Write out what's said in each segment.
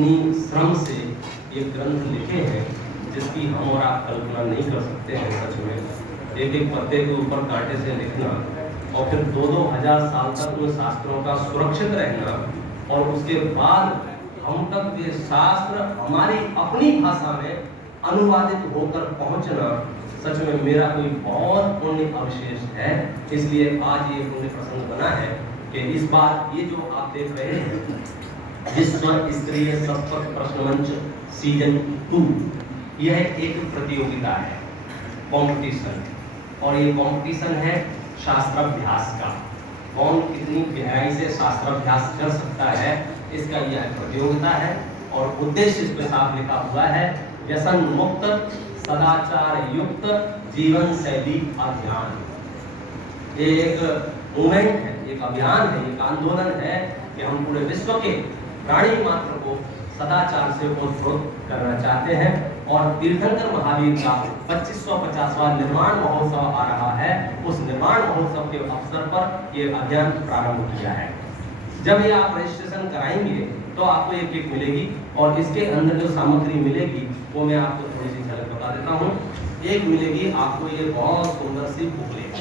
इतनी श्रम से ये ग्रंथ लिखे हैं जिसकी हम और आप कल्पना नहीं कर सकते हैं। सच में एक एक पत्ते के ऊपर कांटे से लिखना और फिर 2-2 हजार साल तक उन शास्त्रों का सुरक्षित रहना और उसके बाद हम तक ये शास्त्र हमारी अपनी भाषा में अनुवादित होकर पहुंचना सच में मेरा कोई बहुत पुण्य अवशेष है। इसलिए आज ये पुण्य प्रसंग बना है कि इस बार ये जो आप देख रहे हैं विश्व स्तरीय संस्कृत प्रश्न मंच सीजन 2 यह एक प्रतियोगिता है, कंपटीशन। और ये कंपटीशन है शास्त्राभ्यास का। कौन कितनी गहराई से शास्त्राभ्यास कर सकता है इसका यह प्रतियोगिता है। और उद्देश्य इस पर साफ लिखा हुआ है, व्यसन मुक्त सदाचार युक्त जीवन शैली अभियान। ये एक मूवमेंट है, एक अभियान है, एक आंदोलन है कि हम पूरे विश्व के प्राणी मात्र को सदाचार से ओतप्रोत करना चाहते हैं। और तीर्थंकर महावीर का 2550वां निर्माण महोत्सव आ रहा है। उस निर्माण महोत्सव के अवसर पर यह अभियान प्रारंभ किया है। जब ये आप रजिस्ट्रेशन कराएंगे तो आपको एक किट मिलेगी और इसके अंदर जो सामग्री मिलेगी वो मैं आपको थोड़ी सी झलक बता देता हूँ। एक मिलेगी आपको ये बहुत सुंदर सी बुकलेट।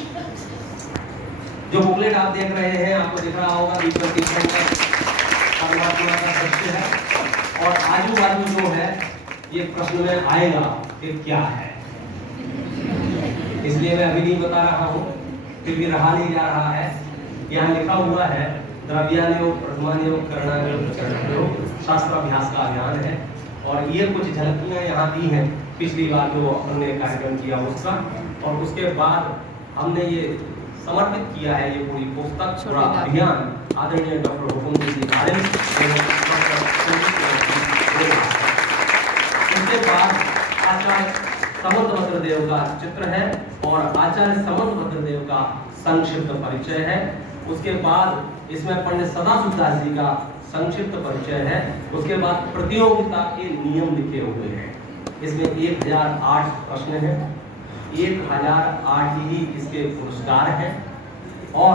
जो बुकलेट आप देख रहे हैं आपको दिख रहा होगा परमात्मा का सत्य है। और आजू बाजू जो है ये प्रश्न में आएगा कि क्या है, इसलिए मैं अभी नहीं बता रहा हूँ क्योंकि रहा नहीं जा रहा है। यहाँ लिखा हुआ है द्रव्यायोग प्रथमायोग करणायोग शास्त्राभ्यास का अभियान है। और ये कुछ झलकियाँ यहाँ दी हैं पिछली बार जो हमने कार्यक्रम किया उसका। और उसके बाद हमने ये समर्पित किया है ये पूरी पुस्तक पूरा अभियान आदरणीय डॉक्टर हुकुम जी आर्य। उसके बाद आचार्य समंतभद्र देव का चित्र है और आचार्य समंतभद्र देव का संक्षिप्त परिचय है। उसके बाद इसमें पंडित सदाशिवदास जी का संक्षिप्त परिचय है। उसके बाद प्रतियोगिता के नियम लिखे हुए हैं। इसमें 1008 प्रश्न हैं, 1008 ही इसके पुरस्कार हैं। और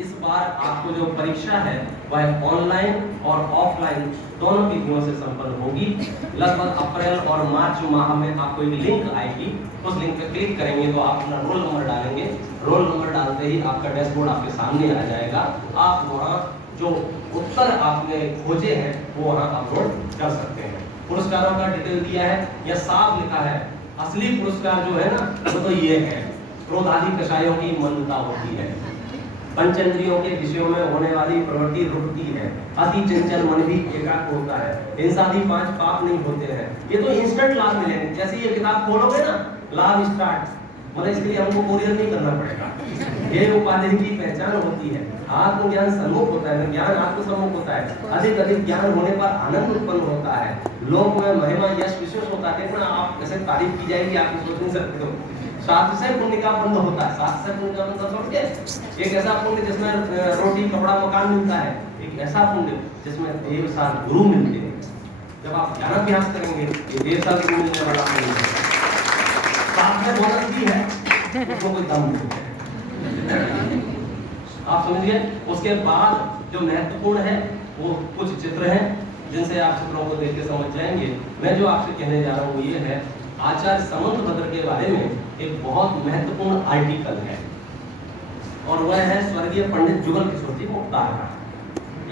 इस बार आपको जो परीक्षा है वह ऑनलाइन और ऑफलाइन दोनों विधियों से संपन्न होगी। लगभग अप्रैल और मार्च माह में आपको एक लिंक आएगी, उस लिंक पर क्लिक करेंगे तो आप अपना रोल नंबर डालेंगे। रोल नंबर डालते ही आपका डैशबोर्ड आपके सामने आ जाएगा। आप वहाँ जो उत्तर आपने खोजे हैं वो वहाँ अपलोड कर सकते हैं। पुरस्कारों का डिटेल दिया है, यह साफ लिखा है। असली पुरस्कार जो है ना वो तो ये है, क्रोधादि कषायों की मंदता होती है, पंचेंद्रियों के विषयों में होने वाली प्रवृत्ति रुकती है, अति चंचल मन भी एकाग्र होता है, हिंसादि 5 पाप नहीं होते हैं। ये तो इंस्टेंट लाभ मिलेंगे। जैसे ये किताब खोलोगे ना लाभ स्टार्ट, मतलब इसके लिए हमको कोरियर नहीं करना पड़ेगा। ये उपाधि की पहचान होती है। आत्मज्ञान सम्मुख होता है, ज्ञान आत्म सम्मुख होता है। अधिक अधिक ज्ञान होने पर आनंद उत्पन्न होता है, लोक में महिमा यश विशेष होता है। देखो ना आप कैसे तारीफ की जाएगी आप सोच नहीं सकते हो। साथ से पुण्य का बंध होता है, साथ से पुण्य का बंध समझे। एक ऐसा पुण्य जिसमें रोटी कपड़ा मकान मिलता है, एक ऐसा पुण्य जिसमें देव साथ गुरु मिलते हैं। जब आप ज्ञानाभ्यास करेंगे ये देव साथ गुरु मिलने वाला पुण्य है। साथ में बोनस भी है, उसको कोई दम नहीं है। आप समझिए। उसके बाद जो महत्वपूर्ण है वो कुछ चित्र हैं जिनसे आप चित्रों को देख के समझ जाएंगे। मैं जो आपसे कहने जा रहा हूँ वो ये है, आचार्य समंतभद्र के बारे में एक बहुत महत्वपूर्ण आर्टिकल है और वह है स्वर्गीय पंडित जुगल किशोर जी मुक्तार का।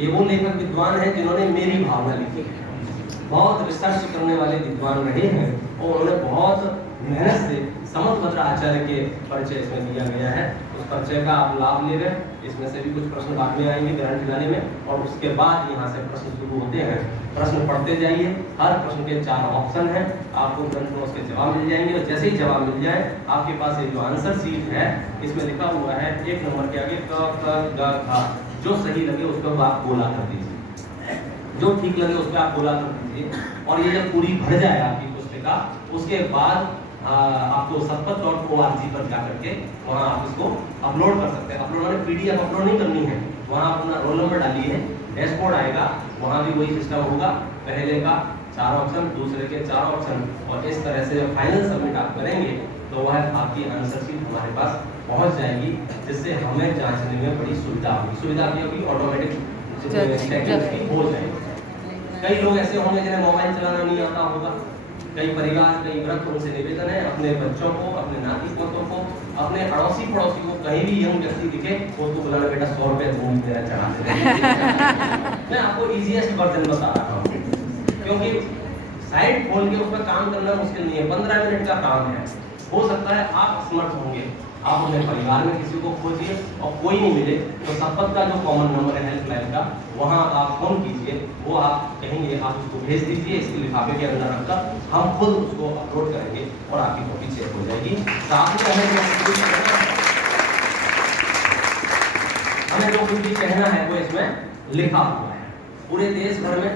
ये वो लेखक विद्वान है जिन्होंने मेरी भावना लिखी है। बहुत रिसर्च करने वाले विद्वान रहे हैं और उन्होंने बहुत मेहनत से समंतभद्र आचार्य के परिचय इसमें दिया गया है। उस परिचय का आप लाभ ले रहे। इसमें से भी कुछ प्रश्न बाद में आएंगे गारंटी लाने में और उसके बाद यहाँ से प्रश्न शुरू होते हैं। प्रश्न पढ़ते जाइए। हर प्रश्न के 4 ऑप्शन हैं, आपको ग्रंथ में उसके जवाब मिल जाएंगे। और जैसे ही जवाब मिल जाए आपके पास ये जो आंसर शीट है इसमें लिखा हुआ है 1 नंबर के आगे क ख ग घ। जो सही लगे उस पर आप गोला कर दीजिए, जो ठीक लगे उस पर आप गोला कर दीजिए। और ये जब पूरी भर जाए आपकी पुस्तिका उसके बाद आपको सतपथ.org पर जाकर के वहाँ आप इसको अपलोड कर सकते हैं। अपलोड मैंने PDF अपलोड नहीं करनी है, वहाँ अपना रोल नंबर डालिए, डैशबोर्ड आएगा, वहाँ भी वही सिस्टम होगा। पहले का 4 ऑप्शन, दूसरे के 4 ऑप्शन और इस तरह से जब फाइनल सबमिट आप करेंगे तो वह आपकी आंसर शीट हमारे पास पहुँच जाएगी, जिससे हमें जांचने में बड़ी सुविधा होगी। सुविधा भी होगी, ऑटोमेटिक हो जाएगी। कई लोग ऐसे होंगे जिन्हें मोबाइल चलाना नहीं आता होगा, कई परिवार, कई व्रत, उनसे निवेदन है अपने बच्चों को, अपने नाती पोतों को, अपने अड़ोसी पड़ोसी को कहीं भी यंग व्यक्ति दिखे वो तो बुलाना, बेटा 100 रुपये दूंगी मेरा चढ़ा दे। मैं आपको इजीएस्ट वर्जन बता रहा हूँ, क्योंकि साइट खोल के उसमें काम करना मुश्किल नहीं है, 15 मिनट का काम है। हो सकता है आप समर्थ होंगे, आप अपने परिवार में किसी को खोजिए और कोई नहीं मिले तो संपत का जो कॉमन नंबर है हेल्पलाइन का, वहाँ आप फोन कीजिए, वो आप कहेंगे, आप उसको भेज दीजिए इसके लिफाफे के अंदर रखकर, हम खुद उसको अपलोड करेंगे और आपकी कॉपी चेक हो जाएगी। साथ में हमें जो कुछ भी कहना है वो इसमें लिखा हुआ है। पूरे देश भर में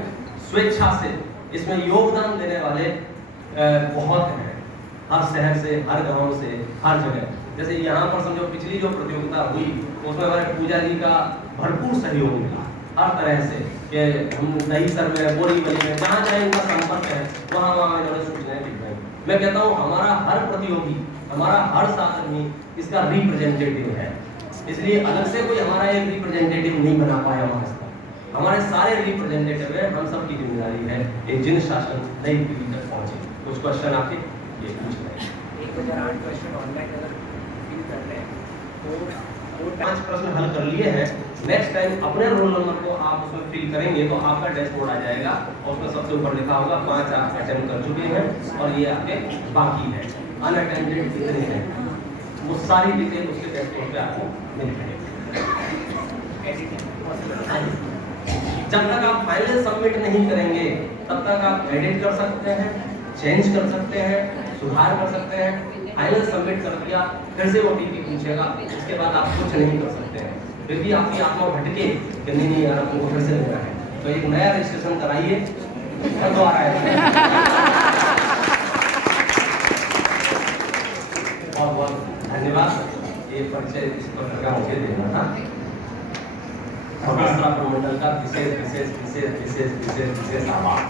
स्वेच्छा से इसमें योगदान देने वाले बहुत हैं, हर शहर से, हर गांव से, हर जगह। जैसे यहाँ पर समझो पिछली जो प्रतियोगिता हुई उसमें हमारे पूजा जी का भरपूर सहयोग मिला हर तरह से, कि हम नई सर में, बोरीवली में, जहाँ चाहे उनका संपर्क है वहाँ वहाँ इन्होंने सूचनाएं दिखाई। मैं कहता हूँ हमारा हर प्रतियोगी, हमारा हर सहकर्मी इसका रिप्रेजेंटेटिव है, इसलिए अलग से कोई हमारा एक रिप्रेजेंटेटिव नहीं बना पाया हमारे साथ, हमारे सारे रिप्रेजेंटेटिव है, हम सबकी जिम्मेदारी है ये जिन शासन नई पीढ़ी तक पहुँचे। कुछ क्वेश्चन आपके ये पूछ रहे हैं, 1008 क्वेश्चन ऑनलाइन अगर फिल कर रहे हैं तो 5 प्रश्न हल कर लिए हैं। नेक्स्ट टाइम अपने रोल नंबर को आप उसमें फिल करेंगे तो आपका डैशबोर्ड आ जाएगा और उसमें सबसे ऊपर लिखा होगा 5 आप अटेम्प्ट कर चुके हैं और ये आपके बाकी है, अनअटेम्प्टेड कितने हैं, वो सारी डिटेल उसके डैशबोर्ड पे आपको मिल जाएगी। जब तक आप फाइनल सबमिट नहीं करेंगे तब तक आप एडिट कर सकते हैं, चेंज कर सकते हैं, सुधार कर सकते हैं। फाइनल सबमिट कर दिया फिर से ओटीपी पूछेगा, इसके बाद आप कुछ नहीं कर सकते हैं। फिर भी आपकी आत्मा भटके कि नहीं यार आपको फिर से लेना है, तो एक नया रजिस्ट्रेशन कराइए दोबारा बहुत बहुत धन्यवाद। ये परिचय इस पत्र का मुझे देना था। और प्रमंडल का विशेष विशेष विशेष विशेष विशेष विशेष आभार।